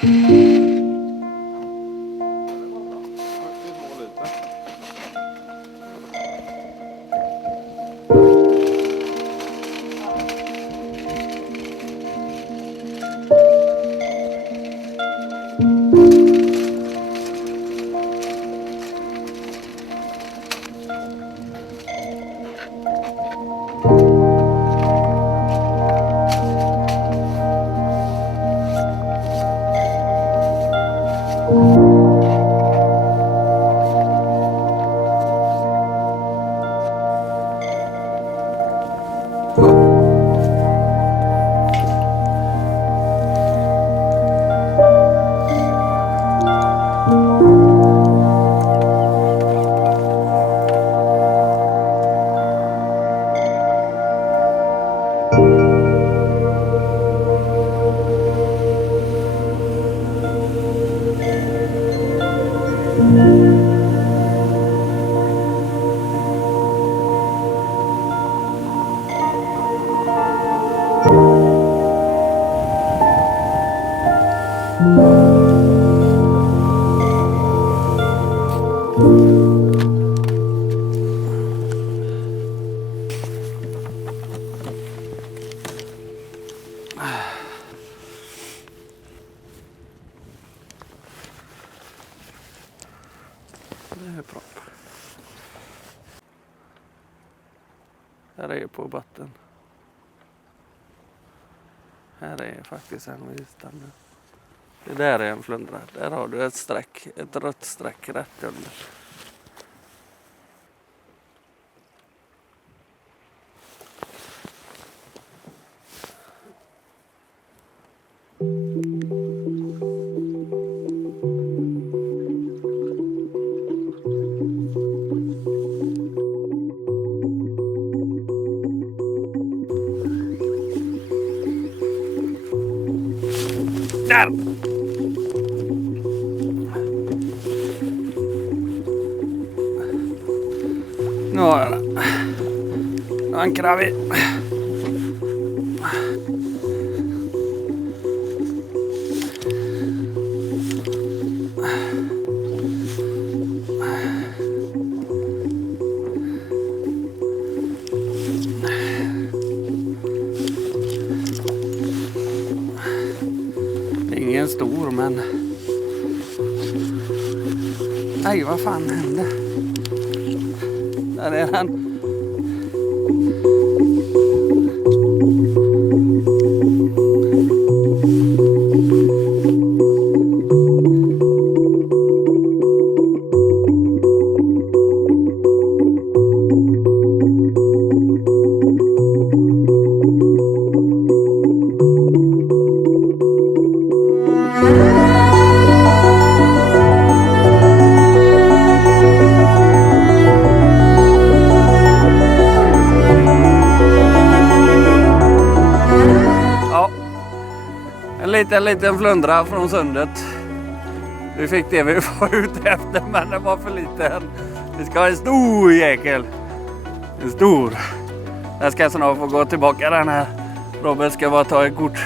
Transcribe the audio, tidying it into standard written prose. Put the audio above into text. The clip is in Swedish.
Det är bra. Här är ju på botten. Här är faktiskt en vistan nu. Det där är en flundra. Där har du ett streck, ett rött streck rätt under. Där! Nu har jag den. Nu ankrar vi. Ingen stor, men nej, vad fan hände? Där är den. En liten flundra från sundet. Vi fick det vi var ute efter, men det var för liten. Vi ska ha en stor jäkel. En stor. Jag ska snart få gå tillbaka den här. Robban ska bara ta ett kort.